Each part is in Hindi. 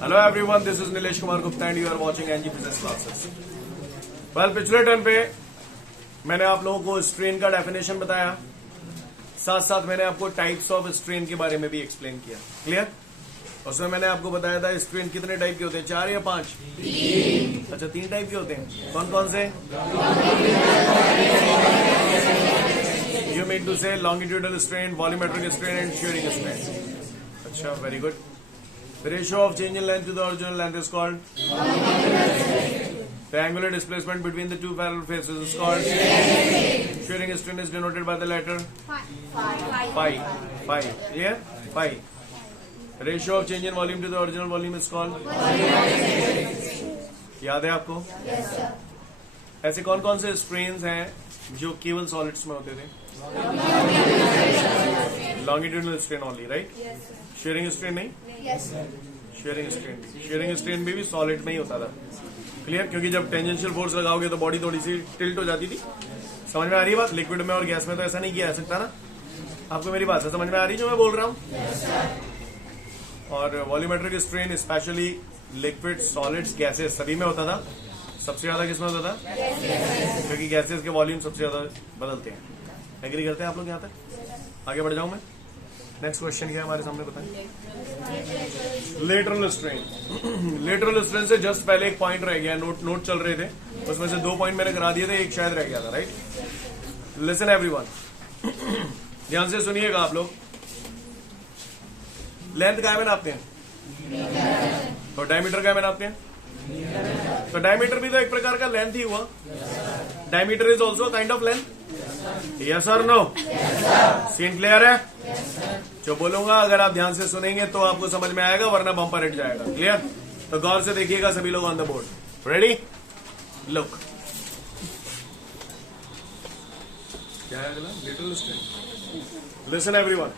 Hello everyone, this is Nilesh Kumar Gupta and you are watching NG Business Classes. Well, पिछले टर्न पे मैंने आप लोगों को स्ट्रेन का डेफिनेशन बताया, साथ साथ मैंने आपको टाइप्स ऑफ स्ट्रेन के बारे में भी एक्सप्लेन किया. क्लियर? उसमें मैंने आपको बताया था स्ट्रेन कितने टाइप के होते हैं, 4 या 5? 3. अच्छा, 3 टाइप के होते हैं. कौन कौन से? You mean to say longitudinal strain, volumetric strain and shearing strain. अच्छा, very good. The ratio of change in length to the original length is called the angular displacement between the two parallel faces is called shearing strain is denoted by the letter phi. Yeah, phi. The ratio of change in volume to the original volume is called याद है आपको? Yes, sir. ऐसे कौन कौन से स्ट्रेन्स हैं जो केवल सॉलिड्स में होते थे? Longitudinal strain only, right? Yes, sir. Sharing strain नहीं? Yes, sir. शेयरिंग स्ट्रेन भी सॉलिड में ही होता था. क्लियर? क्योंकि जब टेंजेंशियल फोर्स लगाओगे तो बॉडी थोड़ी सी टिल्ट हो जाती थी. समझ में आ रही है बात? लिक्विड में और गैस में तो ऐसा नहीं किया जा सकता ना. आपको मेरी बात समझ में आ रही है जो मैं बोल रहा हूँ? Yes, sir. और volumetric strain specially liquid, solids, gases सभी में होता था. सबसे ज्यादा किसमें होता था? क्योंकि गैसेस के वॉल्यूम सबसे ज्यादा बदलते हैं. एग्री करते हैं आप लोग यहाँ तक? आगे बढ़ जाऊं मैं. नेक्स्ट क्वेश्चन क्या है हमारे सामने, बताएं. Lateral strain. लेटरल स्ट्रेन से जस्ट पहले एक पॉइंट रह गया. नोट चल रहे थे, उसमें से 2 पॉइंट मैंने करा दिए थे, एक शायद रह गया था. राइट? लिसन एवरीवन, ध्यान से सुनिएगा आप लोग. लेंथ काय में नापते हैं और डायमीटर काय में नापते हैं? तो डायमीटर भी तो एक प्रकार का लेंथ ही हुआ. Diameter is also kind of length. Yes और नो? सीन क्लियर है? जो बोलूंगा अगर आप ध्यान से सुनेंगे तो आपको समझ में आएगा, वरना बम्पर हिट जाएगा. क्लियर? तो गौर से देखिएगा सभी लोग on the board. Ready? Look. क्या है अगला? Little strain. Listen everyone.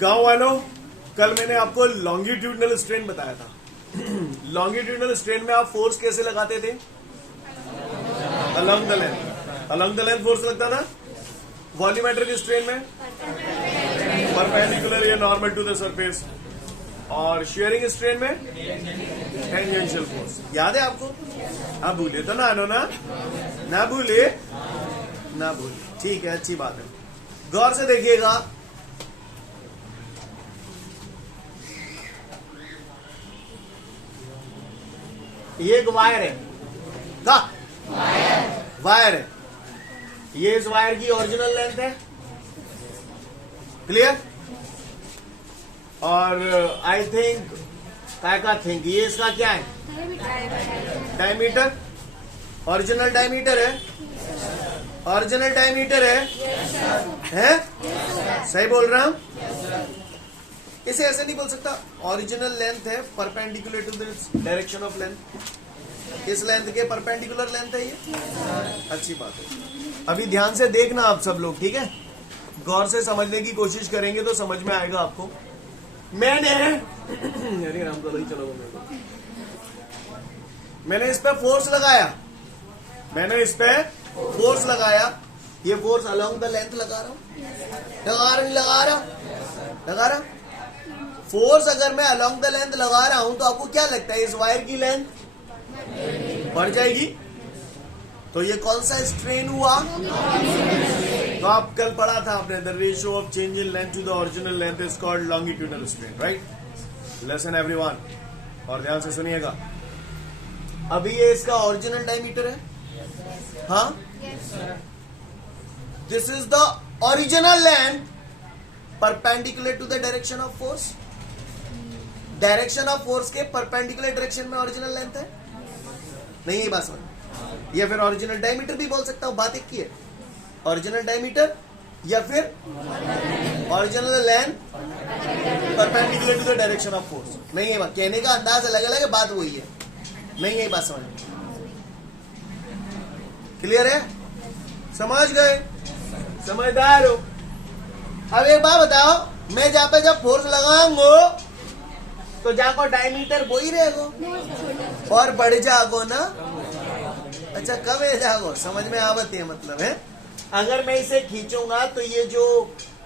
गांव वालों, कल मैंने आपको लॉन्गिट्यूडनल स्ट्रेन बताया था. लॉन्गिट्यूडनल स्ट्रेन में आप फोर्स कैसे लगाते थे? Along the length. Along the length force लगता था. वॉल्यूमेट्रिक स्ट्रेन में परपेंडिकुलर या नॉर्मल टू द सरफेस. और शेयरिंग स्ट्रेन में टेंजेंशियल फोर्स. याद है आपको? आप भूले तो ना नो ना भूले. ठीक है, अच्छी बात है. गौर से देखिएगा. ये एक वायर है. का वायर है. ये इस वायर की ओरिजिनल लेंथ है. क्लियर? और आई थिंक ये इसका क्या है? डायमीटर. ओरिजिनल डायमीटर है. ओरिजिनल डायमीटर है? सही बोल रहा हूं? इसे ऐसे नहीं बोल सकता. ओरिजिनल लेंथ है perpendicular to this direction of length. इस लेंथ के परपेंडिकुलर लेंथ है ये. अच्छी बात है. अभी ध्यान से देखना आप सब लोग, ठीक है? गौर से समझने की कोशिश करेंगे तो समझ में आएगा आपको. मैंने इस पे फोर्स लगाया. ये फोर्स अलोंग द लेंथ लगा रहा हूं. फोर्स अगर मैं अलोंग द लेंथ लगा रहा हूं तो आपको क्या लगता है इस वायर की लेंथ बढ़ जाएगी? तो ये कौन सा स्ट्रेन हुआ? तो आप कल पढ़ा था आपने, the ratio of change in length to the original length is called longitudinal strain. Right? Listen everyone, और ध्यान से सुनिएगा. अभी ये इसका ओरिजिनल डायमीटर है. हाँ, this is the original length perpendicular to the direction of force. Direction of force के परपेंडिकुलर डायरेक्शन में ओरिजिनल लेंथ है. नहीं, ये बात समझ. या फिर ओरिजिनल डायमीटर भी बोल सकता हूं. बात एक की है. ओरिजिनल डायमीटर या फिर original length perpendicular to the direction of force. नहीं, ये बात कहने का अंदाज अलग अलग है, बात वही है. नहीं, यही बात समझ. क्लियर है? समझ गए? समझदार हो? अब एक बात बताओ, मैं जहां पे जब फोर्स लगाऊंगा तो जाको डायमीटर वो ही रहेगा और बढ़ जागो ना. अच्छा, कब है जागो? समझ में आवत है मतलब है. अगर मैं इसे खींचूंगा तो ये जो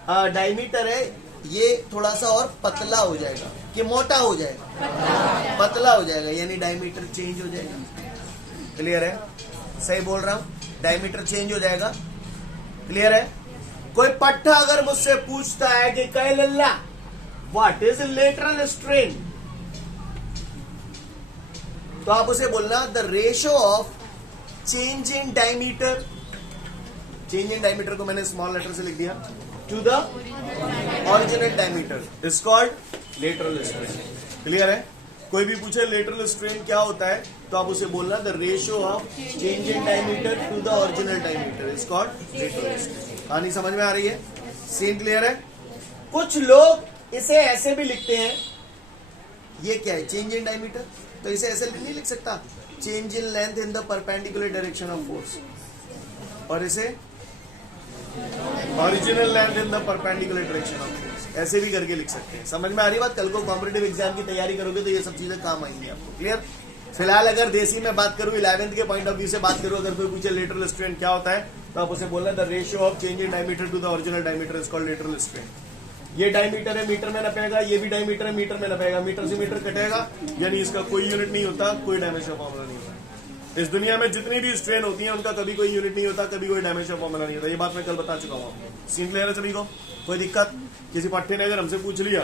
डायमीटर है ये थोड़ा सा और पतला हो जाएगा कि मोटा हो जाएगा, पतला हो जाएगा, यानी डायमीटर चेंज हो जाएगा। क्लियर है? सही बोल रहा हूं, डायमीटर चेंज हो जाएगा। क्लियर है? कोई पट्टा अगर मुझसे पूछता है कि कह लल्ला व्हाट इज लेटरल स्ट्रेन, तो आप उसे बोलना the ratio of change in diameter, change in diameter को मैंने स्मॉल लेटर से लिख दिया, to the original diameter is called lateral strain. Clear है? कोई भी पूछे लेटरल स्ट्रेन क्या होता है, तो आप उसे बोलना the ratio of change in diameter to the original diameter is called lateral strain. कहानी समझ में आ रही है? सीन क्लियर है? कुछ लोग इसे ऐसे भी लिखते हैं, ये क्या है चेंज इन डायमीटर, तो इसे ऐसे नहीं लिख सकता, change in length in the perpendicular direction of force, और इसे original length in the perpendicular direction of force, ऐसे भी करके लिख सकते हैं। समझ में आ रही बात? कल को कॉम्पिटिटिव एग्जाम की तैयारी करोगे तो ये सब चीजें काम आएंगी आपको। क्लियर? फिलहाल अगर देसी में बात करूं, 11th के पॉइंट ऑफ व्यू से बात करूं, अगर कोई पूछे लेटरल स्ट्रेन क्या होता है, तो आप उसे बोलना the ratio of change in diameter to the original diameter is called lateral strain. ये डायमीटर है, मीटर में नपेगा, ये भी डायमीटर है, मीटर में नपेगा, मीटर से मीटर कटेगा, यानी इसका कोई यूनिट नहीं होता, कोई डायमेंशन फॉर्मूला नहीं होता। इस दुनिया में जितनी भी स्ट्रेन होती है उनका कभी कोई यूनिट नहीं होता, कभी कोई डायमेंशन फॉर्मूला नहीं होता। ये बात मैं कल बता चुका हूँ। सीन क्लियर है सभी को? कोई दिक्कत? किसी पट्टे ने अगर हमसे पूछ लिया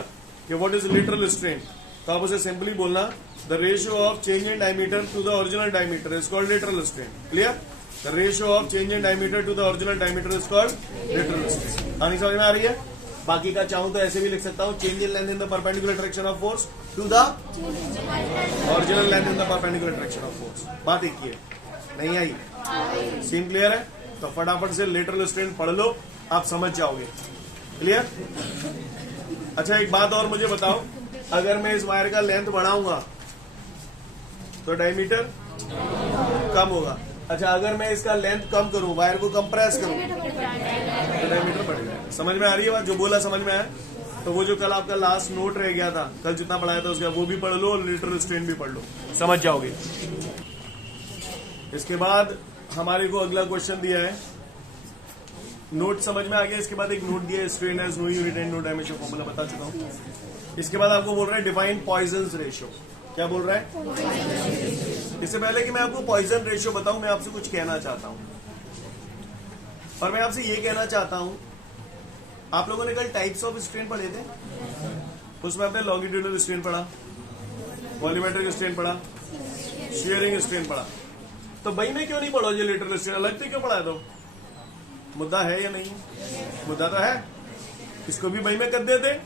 कि व्हाट इज लेटरल स्ट्रेन, तो आप उसे सिंपली बोलना the ratio of change in diameter to the original diameter is called lateral strain. Clear? The ratio of change in diameter to the original diameter is called lateral strain. कहानी समझ में आ रही है? बाकी का चाहूं तो ऐसे भी लिख सकता हूं, change in length in the perpendicular direction of force to the original length in the perpendicular direction of force. बात एक ही है, नहीं आई? सीन क्लियर है? तो फटाफट से लेटरल स्ट्रेन पढ़ लो, आप समझ जाओगे। क्लियर? अच्छा एक बात और मुझे बताओ, अगर मैं इस वायर का लेंथ बढ़ाऊंगा तो डायमीटर कम होगा। अच्छा अगर मैं इसका लेंथ कम करूं, वायर को कंप्रेस करूं, तो डायमीटर बढ़ जाएगा। समझ में आ रही है बात? जो बोला समझ में आया? तो वो जो कल आपका लास्ट नोट रह गया था, कल जितना पढ़ाया था उसका, वो भी पढ़ लो और लेटरल स्ट्रेन भी पढ़ लो, समझ जाओगे। इसके बाद हमारे को अगला क्वेश्चन दिया है, नोट समझ में आ गया। इसके बाद एक नोट दिया है, strain has no unit and no dimension formula बता चुका हूं। इसके बाद आपको बोल रहा है डिफाइन पॉइजन रेशियो। क्या बोल रहा है? इससे पहले कि मैं आपको पॉइजन रेशियो बताऊं, मैं आपसे कुछ कहना चाहता हूं, और मैं आपसे ये कहना चाहता हूं, आप लोगों ने कल टाइप्स ऑफ स्ट्रेन पढ़े थे, उसमें आपने लॉन्गिट्यूडनल स्ट्रेन पढ़ा, वॉल्यूमेट्रिक स्ट्रेन पढ़ा, शियरिंग स्ट्रेन पढ़ा, तो भाई में क्यों नहीं पढ़ोगे लेटरल स्ट्रेन? अलग से क्यों पढ़ा? तो मुद्दा है या नहीं? मुद्दा तो है, इसको भी भाई में कर देते,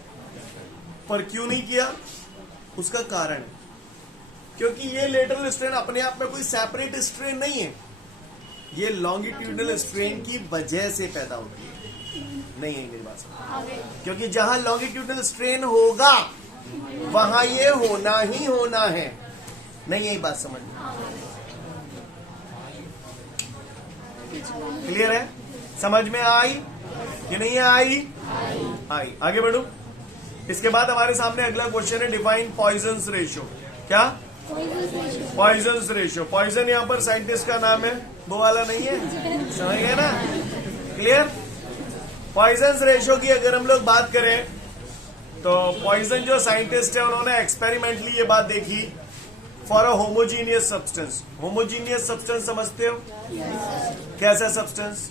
पर क्यों नहीं किया? उसका कारण, क्योंकि ये लेटरल स्ट्रेन अपने आप में कोई सेपरेट स्ट्रेन नहीं है, ये लॉन्गिट्यूडनल स्ट्रेन की वजह से पैदा होती है। नहीं है मेरी बात? क्योंकि जहां लॉन्गिट्यूडनल स्ट्रेन होगा वहां ये होना ही होना है। नहीं यही बात समझ में? क्लियर है? समझ में आई कि नहीं आई? आई। आगे बढ़ू। इसके बाद हमारे सामने अगला क्वेश्चन है, डिफाइन पॉइजन रेशियो। क्या? Poisson ratio. पॉइजन यहाँ पर साइंटिस्ट का नाम है, वो वाला नहीं है, समझ गए ना? क्लियर? पॉइजन रेशियो की अगर हम लोग बात करें तो पॉइजन जो साइंटिस्ट है उन्होंने एक्सपेरिमेंटली ये बात देखी for a homogeneous substance. Homogeneous substance समझते हो? कैसा सब्सटेंस?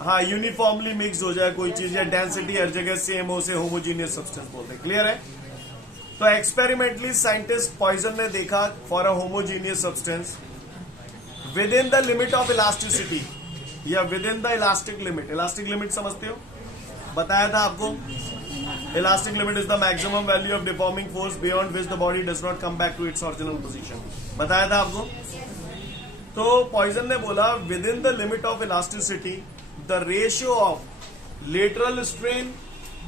हाँ, यूनिफॉर्मली मिक्स हो जाए कोई चीज, या डेंसिटी हर जगह सेम हो, से होमोजीनियस सब्सटेंस बोलते हैं। क्लियर है? तो एक्सपेरिमेंटली साइंटिस्ट पॉइजन ने देखा for a homogeneous substance within the limit of elasticity, या within the elastic limit. Elastic limit समझते हो? बताया था आपको, elastic limit is the maximum value of deforming force beyond which the body does not come back to its original position. बताया था आपको। तो पॉइजन ने बोला within the limit of elasticity the ratio of lateral strain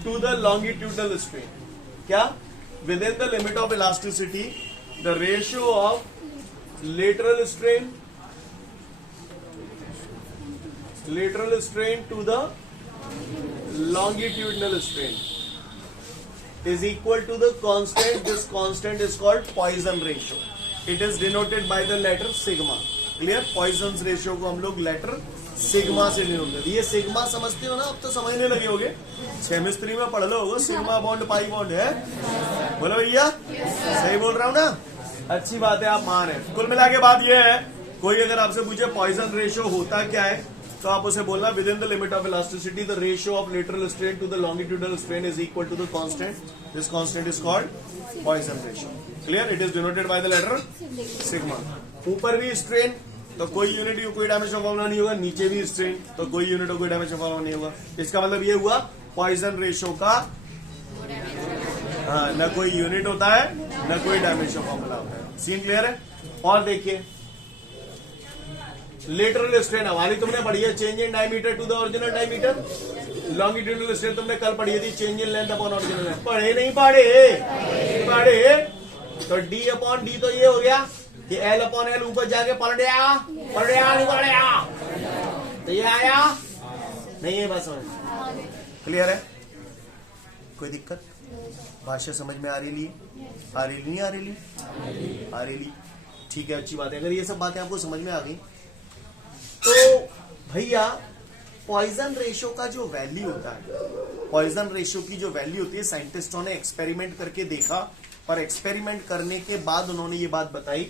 to the longitudinal strain. क्या? With in the limit of elasticity the ratio of lateral strain to the longitudinal strain is equal to the constant. This constant is called Poisson ratio. It is denoted by the letter sigma. Clear? Poisson's ratio को हम लोग letter सिग्मा से डिनोट करती है। ये सिग्मा समझते हो ना, अब तो समझने लगे होगे, केमिस्ट्री में पढ़ लो होगा, सिग्मा बॉन्ड पाई बॉन्ड है। बोलो भैया, सही बोल रहा हूँ ना? अच्छी बात है, आप मान है। कुल मिला के बात ये है, कोई अगर आपसे पूछे पॉइजन रेशियो होता क्या है, तो आप उसे बोलना within the limit of elasticity the ratio of lateral strain to the longitudinal strain is equal to the constant, this constant is called Poisson ratio. Clear? It is denoted by the letter sigma. ऊपर भी स्ट्रेन तो कोई यूनिट कोई डायमेंशन फॉर्मूला नहीं होगा, नीचे भी स्ट्रेन तो कोई यूनिट कोई डायमेंशन फॉर्मूला नहीं होगा। इसका मतलब ये हुआ पॉइजन रेशियो का हाँ, न कोई यूनिट होता है न कोई डायमेंशन फॉर्मूला होता है। सीन क्लियर है? और देखिए लेटरल स्ट्रेन हमारी तुमने पढ़ी है, change in diameter to the original diameter. Longitudinal strain तुमने कल पढ़ी थी, change in length upon original length. पढ़े नहीं पढ़े? तो डी अपॉन डी तो ये हो गया कि एल अपॉन एल ऊपर जाके पढ़ गया नहीं पढ़, तो ये आया नहीं है। बस क्लियर है? कोई दिक्कत? भाषा समझ में आ रही नहीं आ रही? ठीक है, अच्छी बात है। अगर ये सब बातें आपको समझ में आ गई तो भैया पॉइजन रेशियो का जो वैल्यू होता है, पॉइजन रेशियो की जो वैल्यू होती है, साइंटिस्टों ने एक्सपेरिमेंट करके देखा और एक्सपेरिमेंट करने के बाद उन्होंने ये बात बताई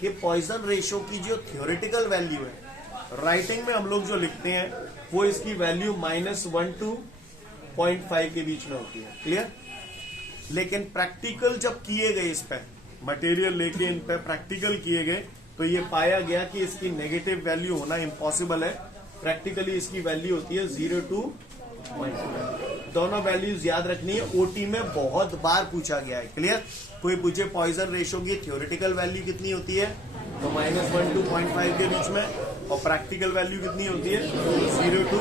कि पॉइजन रेशियो की जो थ्योरेटिकल वैल्यू है, राइटिंग में हम लोग जो लिखते हैं वो इसकी वैल्यू -1 to 0.5 के बीच में होती है। क्लियर? लेकिन प्रैक्टिकल जब किए गए, इस पे मटेरियल लेके इन पे प्रैक्टिकल किए गए, तो ये पाया गया कि इसकी नेगेटिव वैल्यू होना इम्पॉसिबल है। प्रैक्टिकली इसकी वैल्यू होती है 0 to 0.5। दोनों वैल्यूज याद रखनी है, ओटी में बहुत बार पूछा गया है। क्लियर? कोई पूछे पॉइजन रेशियो की थ्योरेटिकल वैल्यू कितनी होती है, तो -1 to 0.5 के बीच में, और प्रैक्टिकल वैल्यू कितनी होती है 0 to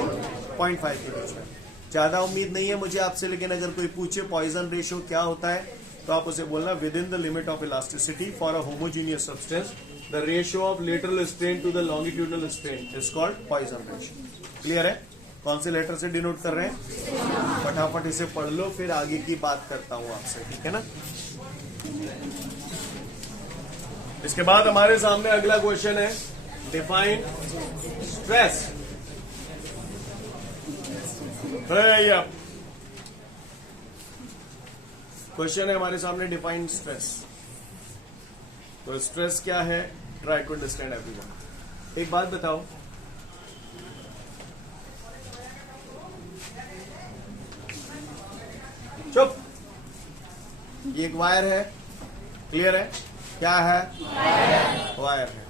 0.5 के बीच में। ज्यादा उम्मीद नहीं है मुझे आपसे, लेकिन अगर कोई पूछे पॉइजन रेशियो क्या होता है, तो आप उसे बोलना within the limit of elasticity for a homogeneous substance the ratio of lateral strain to the longitudinal strain is called Poisson ratio. Clear है? कौन से लेटर से डिनोट कर रहे हैं? फटाफट इसे पढ़ लो, फिर आगे की बात करता हूं आपसे, ठीक है ना? इसके बाद हमारे सामने अगला क्वेश्चन है, डिफाइन स्ट्रेस। क्वेश्चन है हमारे सामने, डिफाइन स्ट्रेस। तो स्ट्रेस क्या है, ट्राई टू अंडरस्टैंड एवरीवन। एक बात बताओ, चुप, ये एक वायर है। क्लियर है? क्या है? वायर है।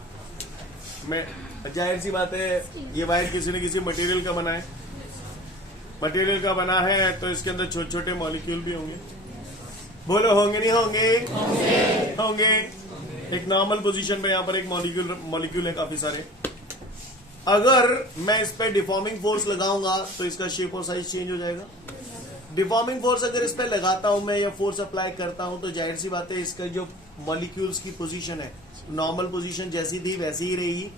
मैं जाहिर सी बात है, ये वायर किसी न किसी मटेरियल का बना है। मटेरियल का बना है तो इसके अंदर छोटे छोटे मॉलिक्यूल भी होंगे। बोलो, होंगे नहीं होंगे? होंगे। एक नॉर्मल पोजीशन पे यहाँ पर एक मॉलिक्यूल है, काफी सारे। अगर मैं इस पे डिफॉर्मिंग फोर्स लगाऊंगा तो इसका शेप और साइज चेंज हो जाएगा। डिफॉर्मिंग फोर्स अगर इस पे लगाता हूं मैं, या फोर्स अप्लाई करता हूं, तो जाहिर सी बात है इसका जो मॉलिक्यूल्स की पोजीशन है, नॉर्मल पोजीशन जैसी थी वैसी ही रहेगी,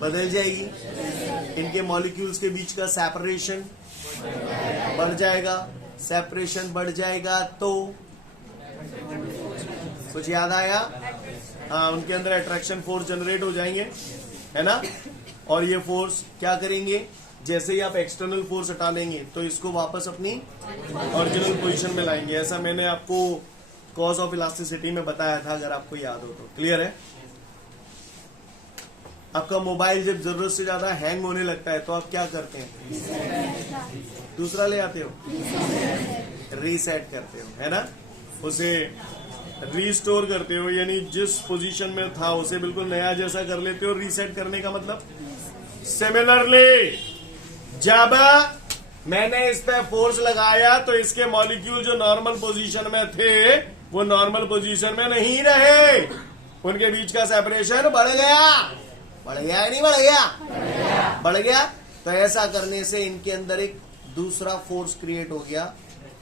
बदल जाएगी। इनके मॉलिक्यूल्स के बीच का सेपरेशन बढ़ जाएगा। सेपरेशन बढ़ जाएगा तो कुछ याद आया? हाँ, उनके अंदर अट्रैक्शन फोर्स जनरेट हो जाएंगे, है ना? और ये फोर्स क्या करेंगे, जैसे ही आप एक्सटर्नल फोर्स हटा लेंगे तो इसको वापस अपनी ओरिजिनल पोजीशन में लाएंगे। ऐसा मैंने आपको कॉज ऑफ इलास्टिसिटी में बताया था, अगर आपको याद हो तो। क्लियर है? आपका मोबाइल जब जरूरत से ज्यादा हैंग होने लगता है तो आप क्या करते हैं? दूसरा ले आते हो, रीसेट करते हो, है ना? उसे रीस्टोर करते हो, यानी जिस पोजीशन में था उसे बिल्कुल नया जैसा कर लेते हो। रीसेट करने का मतलब, सिमिलरली जब मैंने इस पे फोर्स लगाया तो इसके मॉलिक्यूल जो नॉर्मल पोजीशन में थे वो नॉर्मल पोजीशन में नहीं रहे, उनके बीच का सेपरेशन बढ़ गया। बढ़ गया या नहीं बढ़ गया? बढ़ गया। तो ऐसा करने से इनके अंदर एक दूसरा फोर्स क्रिएट हो गया,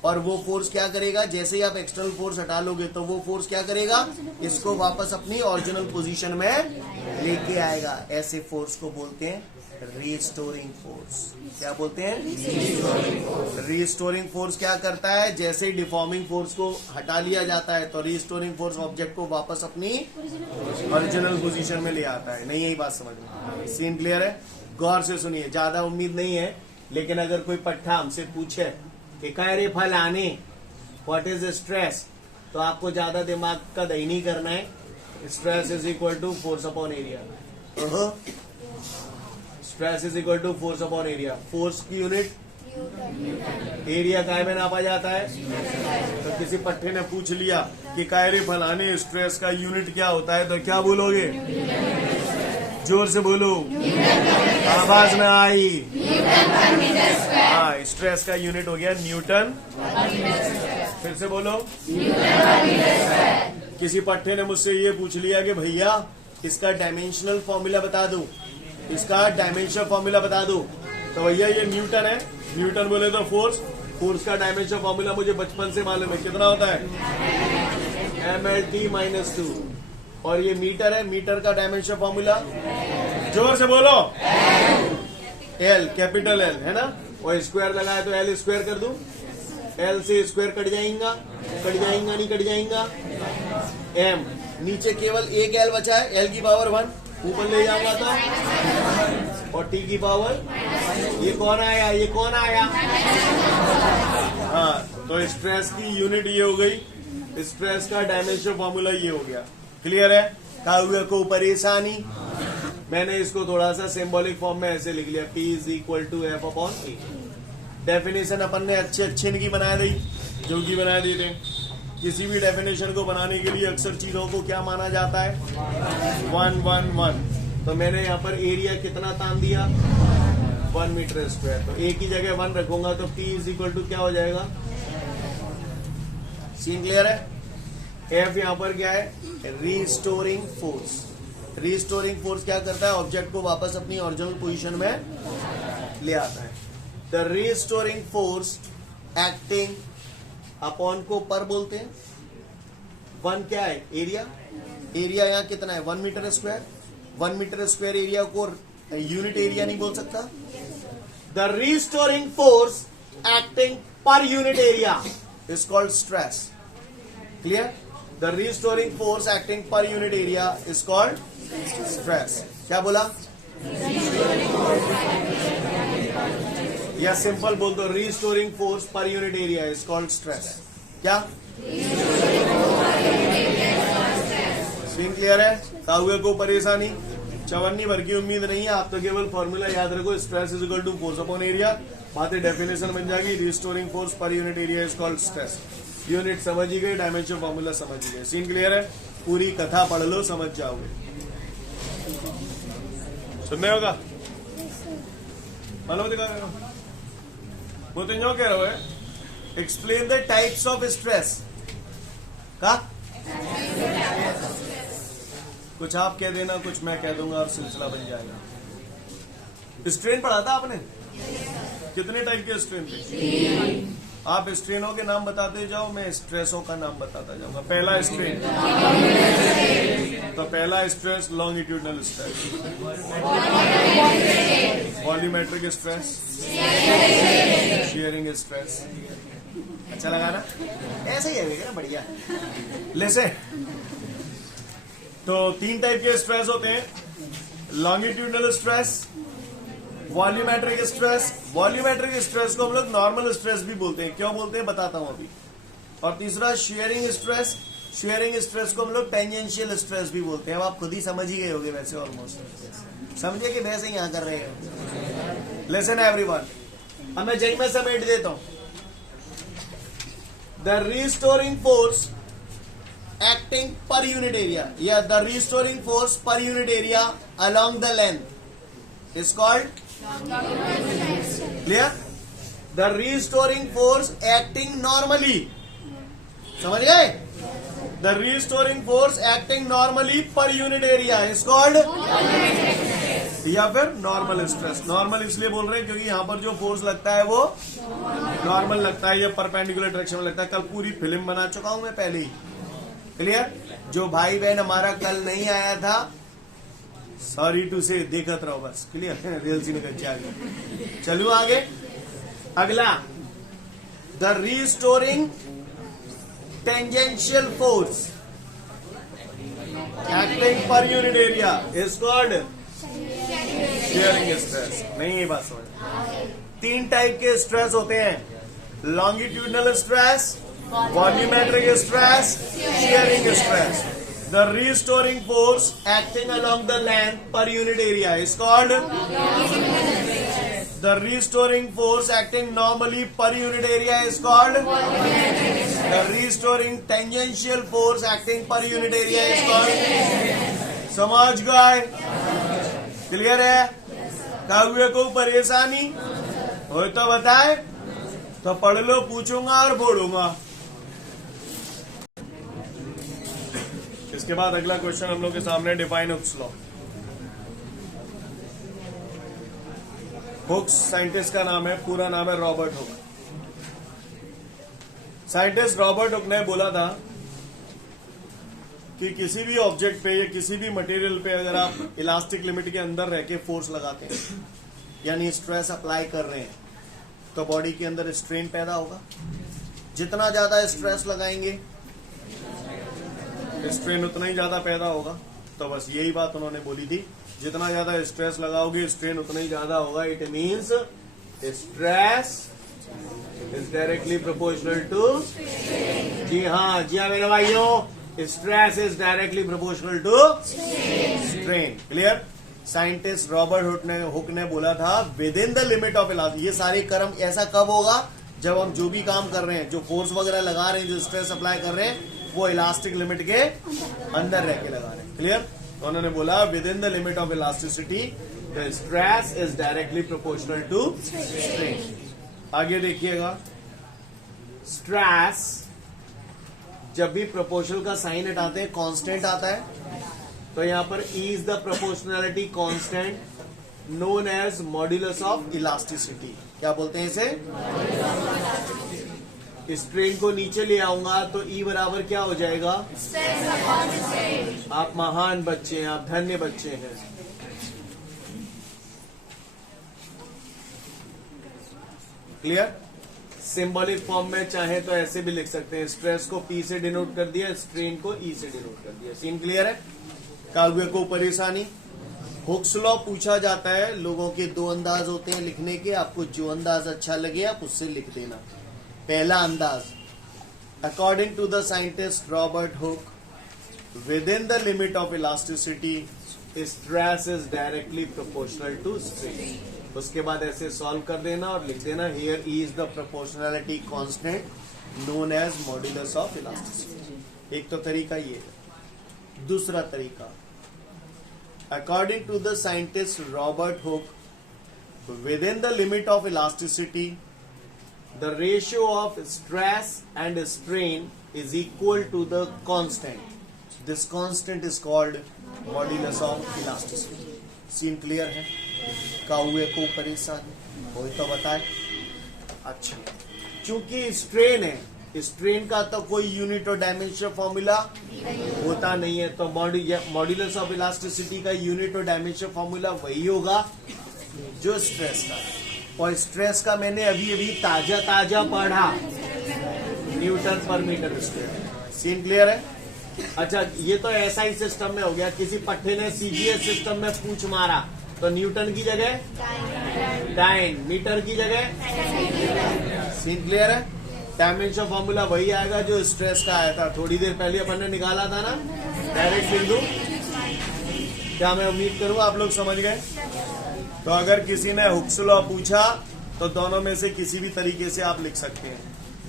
और वो फोर्स क्या करेगा, जैसे ही आप एक्सटर्नल फोर्स हटा लोगे तो वो फोर्स क्या करेगा, इसको वापस अपनी ओरिजिनल पोजीशन में लेके आएगा। ऐसे फोर्स को बोलते हैं रीस्टोरिंग फोर्स। क्या बोलते हैं? रीस्टोरिंग फोर्स क्या करता है, जैसे ही डिफॉर्मिंग फोर्स को हटा लिया जाता है तो रीस्टोरिंग फोर्स ऑब्जेक्ट को वापस अपनी ओरिजिनल पोजीशन में ले आता है। नहीं, यही बात समझ में? सीन क्लियर है? गौर से सुनिए, ज्यादा उम्मीद नहीं है, लेकिन अगर कोई पट्टा हमसे पूछे कि काय फल आने व्हाट इज स्ट्रेस, तो आपको ज्यादा दिमाग का दही नहीं करना है. Stress is equal to force upon area. Stress is equal to force upon area. Force की यूनिट एरिया काय में नापा जाता है. तो किसी पट्टे ने पूछ लिया कि काय रे फलाने स्ट्रेस का यूनिट क्या होता है, तो क्या बोलोगे? जोर से बोलो, आवाज में आई. हाँ, स्ट्रेस का यूनिट हो गया न्यूटन. फिर से बोलो. किसी पट्टे ने मुझसे ये पूछ लिया कि भैया इसका डायमेंशनल फॉर्मूला बता दो, इसका डायमेंशनल फॉर्मूला बता दो. तो भैया ये न्यूटन है. न्यूटन बोले तो फोर्स. फोर्स का डायमेंशनल फॉर्मूला मुझे बचपन से मालूम है. कितना होता है? mlt-2. और ये मीटर है. मीटर का डायमेंशनल फॉर्मूला जोर से बोलो. एल, कैपिटल एल है ना. और स्क्वायर लगाया तो एल स्क्वायर कर दूं. एल से स्क्वायर कट जाएगा, नहीं कट जाएगा. एम, नीचे केवल एक एल बचा है. एल की पावर 1 ऊपर ले जाऊंगा तो, और टी की पावर, ये कौन आया? हाँ, तो स्ट्रेस की यूनिट ये हो गई. स्ट्रेस का डायमेंशन फॉर्मूला ये हो गया. क्लियर है? काव्य को परेशानी. मैंने इसको थोड़ा सा सिंबॉलिक फॉर्म में ऐसे लिख लिया, P is equal to F upon A. Definition अपन ने अच्छे इनकी बना दी, जो की बना दी थे. किसी भी डेफिनेशन को बनाने के लिए अक्सर चीजों को क्या माना जाता है? 1 1 1. तो मैंने यहाँ पर एरिया कितना तान दिया? 1 मीटर स्क्वायर. तो एक ही जगह 1 रखूंगा तो P इज इक्वल टू क्या हो जाएगा? सीन क्लियर है? F यहाँ पर क्या है? Restoring force. रीस्टोरिंग फोर्स क्या करता है? ऑब्जेक्ट को वापस अपनी ओरिजिनल पोजीशन में ले आता है. The restoring force acting upon को पर बोलते हैं. 1 क्या है? एरिया. एरिया यहाँ कितना है? 1 metre square. 1 metre square area को यूनिट एरिया नहीं बोल सकता. The restoring force acting per unit area is called stress. Clear? The restoring force acting per unit area is called stress. क्या बोला? या सिंपल बोल दो, restoring force per unit area is called stress. क्या? सीन क्लियर है? ताहुए को परेशानी, चवन्नी भर की उम्मीद नहीं है. आप तो केवल फॉर्मूला याद रखो, stress is equal to force upon area. बातें डेफिनेशन बन जाएगी. Restoring force per unit area is called stress. Unit समझ ही गए, डायमेंशन फॉर्मूला समझ ही गए. सीन क्लियर है? पूरी कथा पढ़ लो, समझ जाओगे. सुनने होगा मालूम दिखा रहे हो. वो तो जो कह रहे हो, explain the types of stress. का कुछ आप कह देना, कुछ मैं कह दूंगा और सिलसिला बन जाएगा. स्ट्रेन पढ़ा था आपने? कितने टाइप के स्ट्रेन थे? आप स्ट्रेनों के नाम बताते जाओ, मैं स्ट्रेसों का नाम बताता जाऊंगा. पहला स्ट्रेन, तो पहला stress longitudinal stress, volumetric stress, shearing stress. अच्छा लगा ना? ऐसे ही है, बढ़िया. लेसे तो 3 टाइप के स्ट्रेस होते हैं. Longitudinal stress, volumetric stress. Volumetric stress को हम लोग नॉर्मल स्ट्रेस भी बोलते हैं. क्यों बोलते हैं बताता हूं अभी. और तीसरा शियरिंग स्ट्रेस. शियरिंग स्ट्रेस को हम लोग टेंजेंशियल स्ट्रेस भी बोलते हैं. अब आप खुद ही समझ ही गए होंगे वैसे, ऑलमोस्ट समझिए कि वैसे ही यहां कर रहे हैं. लिसन एवरीवन, अब मैं जय में समेट देता हूं. The restoring force acting per unit area, yeah, the restoring force per unit area along the length is called clear. The restoring force acting normally, समझ गए? The restoring force acting normally per unit area is called या फिर नॉर्मल स्ट्रेस. नॉर्मल इसलिए बोल रहे हैं क्योंकि यहाँ पर जो फोर्स लगता है वो नॉर्मल लगता है, या परपेंडिकुलर डायरेक्शन में लगता है. कल पूरी फिल्म बना चुका हूं मैं पहले ही. क्लियर? जो भाई बहन हमारा कल नहीं आया था, सॉरी टू से, देखत रहो बस. क्लियर? रेल सी निकल जाएगी. चलो आगे. अगला, the restoring tangential force acting per unit area is called shearing stress. नहीं, ये बात समझ। 3 टाइप के स्ट्रेस होते हैं, longitudinal stress, volumetric stress, shearing stress. The restoring force acting along the length per unit area is called the restoring force acting normally per unit area is called the restoring tangential force acting per unit area is called। समझ गए? क्लियर है? काव्य को परेशानी हो तो बताए, तो पढ़ लो, पूछूंगा और बोलूंगा। इसके बाद अगला क्वेश्चन हम लोग के सामने, define Hooke's law. Hooke's scientist का नाम है, पूरा नाम है Robert Hooke. Scientist Robert Hooke ने बोला था कि किसी भी ऑब्जेक्ट पे या किसी भी मटेरियल पे अगर आप इलास्टिक लिमिट के अंदर रह के फोर्स लगाते हैं, यानी स्ट्रेस अप्लाई कर रहे हैं, तो बॉडी के अंदर स्ट्रेन पैदा होगा। जितना ज्यादा स्ट्रेस लगाएंगे स्ट्रेन उतना ही ज्यादा पैदा होगा। तो बस यही बात उन्होंने बोली थी, जितना ज्यादा स्ट्रेस लगाओगे स्ट्रेन उतना ही ज्यादा होगा। It means stress is directly proportional to, जी हाँ मेरे भाइयों, stress is directly proportional to strain. Clear? Scientist Robert Hooke ने बोला था within the limit of elastic. ये सारे कर्म ऐसा कब होगा? जब हम जो भी काम कर रहे हैं, जो फोर्स वगैरह लगा रहे हैं, जो स्ट्रेस अप्लाई कर रहे हैं, वो इलास्टिक लिमिट के अंदर रह के लगा रहे हैं। क्लियर? तो उन्होंने बोला within the limit of elasticity the stress is directly proportional to strain. आगे देखिएगा, स्ट्रेस जब भी प्रोपोर्शनल का साइन हटाते हैं कांस्टेंट आता है, तो यहां पर E is the proportionality constant known as modulus of elasticity. क्या बोलते हैं इसे? स्ट्रेन को नीचे ले आऊंगा तो ई बराबर क्या हो जाएगा? आप महान बच्चे हैं, आप धन्य बच्चे हैं। क्लियर? सिंबॉलिक फॉर्म में चाहे तो ऐसे भी लिख सकते हैं, स्ट्रेस को पी से डिनोट कर दिया, स्ट्रेन को ई से डिनोट कर दिया। सीन क्लियर है? काव्य को परेशानी। हुक्स लॉ पूछा जाता है, लोगों के 2 अंदाज होते हैं लिखने के, आपको जो अंदाज अच्छा लगे आप उससे लिख देना। पहला अंदाज, according to the scientist Robert Hooke, within the limit of elasticity stress is directly proportional to strain. उसके बाद ऐसे सॉल्व कर देना और लिख देना here E is the proportionality constant known as modulus of elasticity. एक तो तरीका ये है। दूसरा तरीका, according to the scientist Robert Hooke, within the limit of elasticity the ratio of stress and strain is equal to the constant. This constant is called modulus of elasticity. Scene clear है? काव्य को परेशानी हो तो बताए। अच्छा, चूंकि स्ट्रेन है, स्ट्रेन का तो कोई यूनिट और डायमेंशन फॉर्मूला होता नहीं है, तो मॉड्यूलस ऑफ इलास्टिसिटी का यूनिट और डायमेंशन फॉर्मूला वही होगा जो स्ट्रेस का। और स्ट्रेस का मैंने अभी अभी ताजा पढ़ा, न्यूटन पर मीटर स्क्वायर। सीन क्लियर है? अच्छा, ये तो ऐसा ही सिस्टम में हो गया, किसी पट्टे ने सीजीएस सिस्टम में पूछ मारा तो न्यूटन की जगह डाइन, मीटर की जगह। सीन क्लियर है? डायमेंशन फॉर्मूला वही आएगा जो स्ट्रेस का आया था, थोड़ी देर पहले अपन ने निकाला था ना, डायरेक्ट लिख दूं। क्या मैं उम्मीद करूं आप लोग समझ गए? तो अगर किसी ने हुक्स लॉ पूछा तो दोनों में से किसी भी तरीके से आप लिख सकते हैं।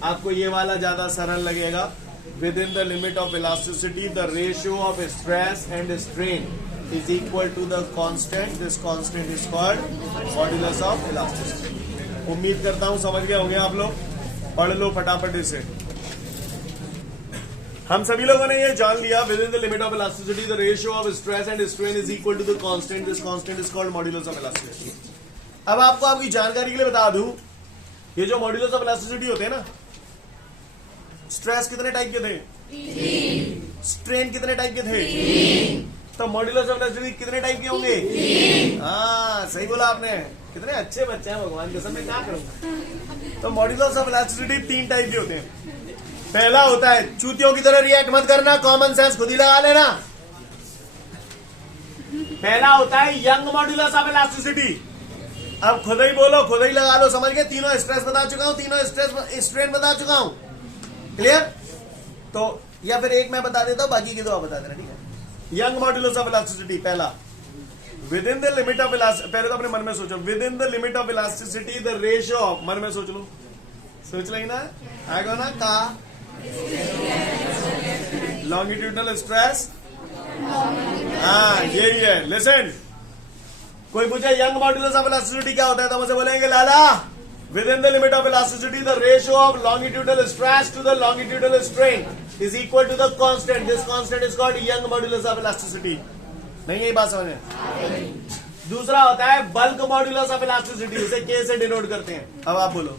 आपको ये वाला ज्यादा सरल लगेगा। Within the limit of elasticity the ratio of stress and strain is equal to the constant, this constant is called modulus of elasticity. उम्मीद करता हूं समझ गए होंगे आप लोग। पढ़ लो फटाफट इसे। हम सभी लोगों ने ये जान लिया, within the limit of elasticity the ratio of stress and strain is equal to the constant, this constant is called modulus of elasticity. अब आपको आपकी जानकारी के लिए बता दूं, ये जो मॉड्यूलस ऑफ इलास्टिसिटी होते हैं ना, स्ट्रेस कितने टाइप के थे? 3। स्ट्रेन कितने टाइप के थे? 3। तो मॉड्यूलस ऑफ इलास्टिसिटी कितने टाइप के होंगे? 3। हाँ, सही बोला आपने। कितने अच्छे बच्चे हैं, भगवान कसम, मैं क्या करूंगा। तो मॉड्यूलस ऑफ इलास्टिसिटी 3 टाइप के होते हैं। पहला होता है, चूतियों की तरह रिएक्ट मत करना, कॉमन सेंस खुद ही लगा लेना। पहला होता है यंग मॉड्यूलस ऑफ इलास्टिसिटी। अब खुद ही बोलो, खुद ही लगा लो, समझ गए? तीनों स्ट्रेस बता चुका हूं, तीनों स्ट्रेस स्ट्रेन बता चुका हूं। क्लियर? तो या फिर एक मैं बता देता हूं, बाकी के दो आप बता देना, ठीक है? यंग मॉड्यूलस ऑफ इलास्टिसिटी, पहला with in the limit of elasticity. पहले तो अपने मन में सोचो, with in the limit of elasticity the ratio of, मन में सोच लो, सोच लेंगे ना, आएगा ना, का लॉन्गिट्यूडनल स्ट्रेस, हाँ यही है। लिसन, कोई पूछे यंग मॉड्यूलस ऑफ इलास्टिसिटी क्या होता है तो मुझे बोलेंगे लाला, within the limit of elasticity the ratio of longitudinal stress to the longitudinal strain is equal to the constant, this constant is called Young modulus of elasticity. नहीं यही बात समझ में? दूसरा होता है बल्क मॉड्यूलस ऑफ इलास्टिसिटी, उसे के से डिनोट करते हैं। अब आप बोलो,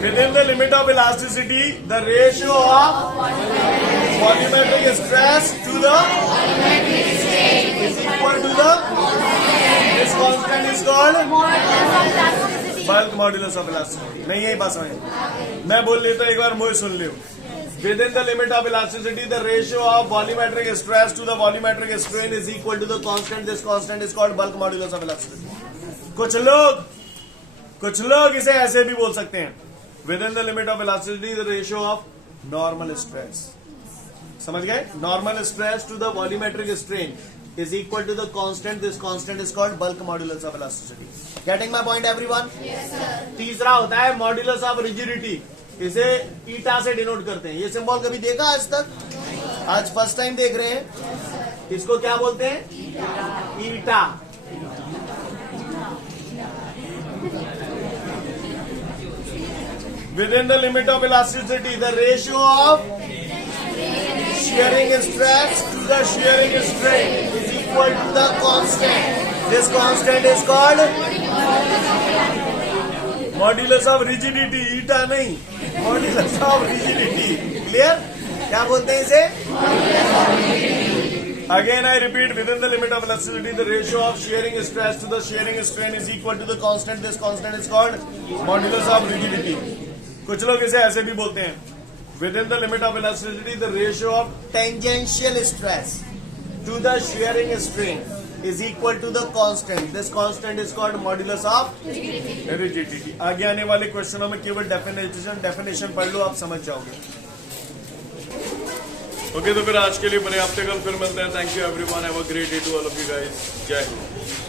within the limit of elasticity, the ratio of volumetric stress to the is equal to the, this constant is called bulk modulus of elasticity। नहीं यही बात समझ? मैं बोल लेता हूं, एक बार मुझे सुन लियो। Within the limit of elasticity, the ratio of volumetric stress to the volumetric strain is equal to the constant. This constant is called bulk modulus of elasticity। कुछ लोग इसे ऐसे भी बोल सकते हैं, within the limit of elasticity, the ratio of normal stress, समझ गए? Normal stress to the volumetric strain is equal to the constant. This constant is called bulk modulus of elasticity। Getting my point, everyone? Yes, sir। तीसरा होता है modulus of rigidity, इसे ईटा से डिनोट करते हैं। ये सिंबल कभी देखा आज तक? आज फर्स्ट टाइम देख रहे हैं। इसको क्या बोलते हैं? ईटा। Within the limit of elasticity, the ratio of shearing stress to the shearing strain is equal to the constant. This constant is called modulus of rigidity। ईटा नहीं, modulus of rigidity। Clear? क्या बोलते हैं इसे? Again I repeat, within the limit of elasticity, the ratio of shearing stress to the shearing strain is equal to the constant. This constant is called modulus of rigidity। कुछ लोग इसे ऐसे भी बोलते हैं, within the limit of elasticity, the ratio of tangential stress to the shearing strain is equal to the constant. This constant is called modulus of rigidity। आगे आने वाले क्वेश्चनों में केवल डेफिनेशन पढ़ लो, आप समझ जाओगे। ओके, तो फिर आज के लिए पर्याप्त है, कल फिर मिलते हैं। Thank you everyone, have a great day to all of you guys. जय हिंद।